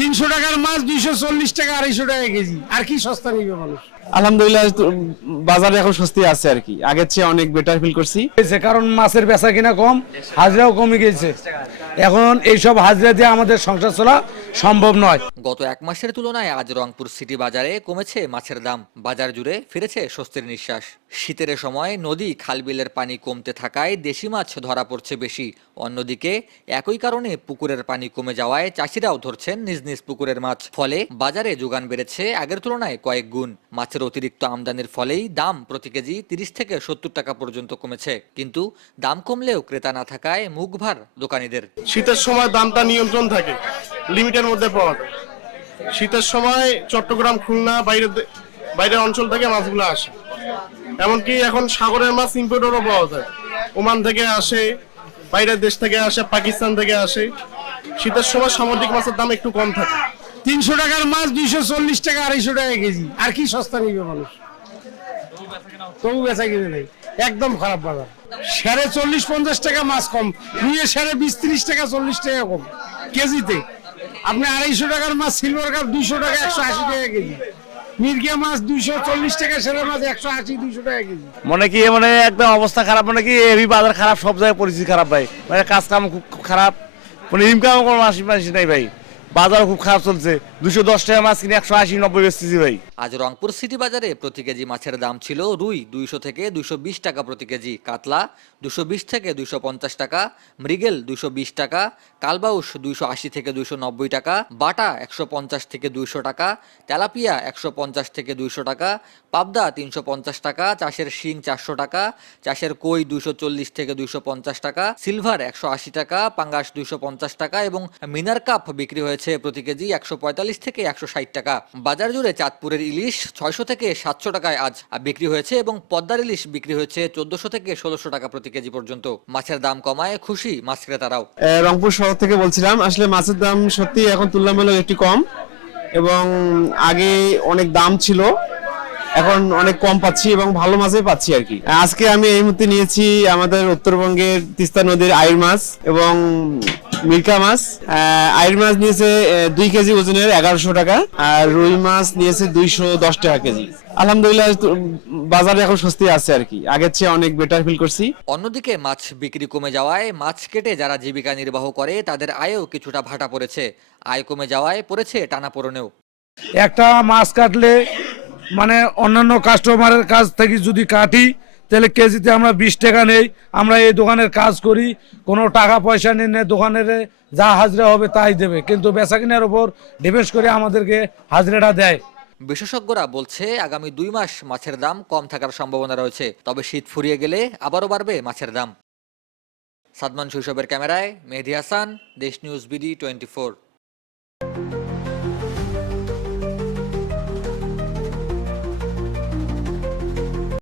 300 টাকার মাছ 240 টাকা 250 টাকা কেজি, আর কি সস্তা নিবে মানুষ? আলহামদুলিল্লাহ, বাজারে এখন স্বস্তি আছে আর কি, আগের চেয়ে অনেক বেটার ফিল করছি। কারণ মাছের বেচা কিনা কম, হাজিরাও কমে গেছে। এখন এইসব হাজিরা দিয়ে আমাদের সংসার চলা সম্ভব নয়। গত এক মাসের তুলনায় আজ রংপুর সিটি বাজারে কমেছে মাছের দাম। বাজার জুড়ে ফিরেছে স্বস্তির নিঃশ্বাস। শীতের সময় নদী খালবিলের পানি কমতে থাকায় দেশি মাছ ধরা পড়ছে বেশি। অন্যদিকে একই কারণে পুকুরের পানি কমে যাওয়ায় চাষিরাও ধরছেন নিজ নিজ পুকুরের মাছ। ফলে বাজারে যোগান বেড়েছে আগের তুলনায় কয়েক গুণ। মাছের অতিরিক্ত আমদানির ফলেই দাম প্রতি কেজি 30 থেকে 70 টাকা পর্যন্ত কমেছে। কিন্তু দাম কমলেও ক্রেতা না থাকায় মুখ ভার দোকানীদের। শীতের সময় দামটা নিয়ন্ত্রণ থাকে, লিমিটের মধ্যে পাওয়া যায়। শীতের সময় চট্টগ্রাম, খুলনা, বাইরের অঞ্চল থেকে মাছগুলো আসে। এমনকি এখন সাগরের মাছ ইম্পোর্টেরও পাওয়া যায়, ওমান থেকে আসে, বাইরের দেশ থেকে আসে, পাকিস্তান থেকে আসে। শীতের সময় সামুদ্রিক মাছের দাম একটু কম থাকে। 300 টাকার মাছ 240 টাকা 250 টাকা কেজি, আর কি সস্তা নিবে মানুষ? তবু বেচা কিনে নেই, একদম খারাপ বাজার। সাড়ে 40-50 টাকা মাছ কম, নিয়ে সাড়ে 20-30 টাকা 40 টাকা কম কেজিতে। আপনি 250 টাকার মাছ সিলভার কাপ 200 টাকা 180 টাকা কেজি, মির্গিয়া মাছ 240 টাকা, সেরা মাছ 180-200 টাকা কেজি। মনে কি মানে একদম অবস্থা খারাপ, মানে কি এবি বাজার খারাপ, সব জায়গায় পরিস্থিতি খারাপ ভাই, মানে কাজ কাম খুব খারাপ, মানে ইনকাম কোনো মাসি নাই ভাই, বাজার খুব খারাপ চলছে। 210 টাকা মাছ কিনে 180-90 বেচতেছি ভাই। আজ রংপুর সিটি বাজারে প্রতি কেজি মাছের দাম ছিল রুই 200 থেকে 220 টাকা প্রতি কেজি, কাতলা 220 থেকে 250 টাকা, মৃগেল 220 টাকা, কালবাউস 280 থেকে 290 টাকা, বাটা 150 থেকে 200 টাকা, তেলাপিয়া 150 থেকে 200 টাকা, পাবদা 350 টাকা, চাষের শিং 400 টাকা, চাষের কই 240 থেকে 250 টাকা, সিলভার 180 টাকা, পাঙ্গাস 250 টাকা এবং মিনার কাপ বিক্রি হয়েছে প্রতি কেজি 145 থেকে 160 টাকা। বাজার জুড়ে চাঁদপুরের ইলিশ 600 থেকে 700 টাকায় আজ বিক্রি হয়েছে এবং পদ্মার ইলিশ বিক্রি হয়েছে 1400 থেকে 1600 টাকা প্রতি কেজি পর্যন্ত। মাছের দাম কমায় খুশি মাছ ক্রেতারাও। রংপুর শহর থেকে বলছিলাম। আসলে মাছের দাম সত্যি এখন তুলনামূলক একটু কম, এবং আগে অনেক দাম ছিল, এখন অনেক কম পাচ্ছি এবং ভালো মাছই পাচ্ছি আর কি। আজকে আমি এই মুহূর্তে নিয়েছি আমাদের উত্তরবঙ্গের তিস্তা নদীর আইর মাছ এবং মিরকা মাছ। আইর মাছ নিয়েছে 2 কেজি ওজনের 1100 টাকা, আর রুই মাছ নিয়েছে 210 টাকা কেজি। আলহামদুলিল্লাহ, বাজারে এখন স্বস্তি আছে আর কি, আগের চেয়ে অনেক বেটার ফিল করছি। অন্যদিকে মাছ বিক্রি কমে যাওয়ায় মাছ কেটে যারা জীবিকা নির্বাহ করে তাদের আয়েও কিছুটা ভাটা পড়েছে। আয় কমে যাওয়ায় পড়েছে টানাপোড়েনেও। একটা মাছ কাটলে মানে অন্যান্য কাস্টমারের কাছ থেকে যদি কাটি, তাহলে কেজিতে আমরা 20 টাকা নেই। আমরা এই দোকানের কাজ করি, কোনো টাকা পয়সা নিয়ে নেই, দোকানের যা হাজিরা হবে তাই দেবে, কিন্তু বেচা কিনার উপর ডিপেন্ড করে আমাদেরকে হাজিরাটা দেয়। বিশেষজ্ঞরা বলছে আগামী 2 মাস মাছের দাম কম থাকার সম্ভাবনা রয়েছে, তবে শীত ফুরিয়ে গেলে আবারও বাড়বে মাছের দাম। সাদমান শৈশবের ক্যামেরায় মেহেদী হাসান, দেশ নিউজ বিডি 24।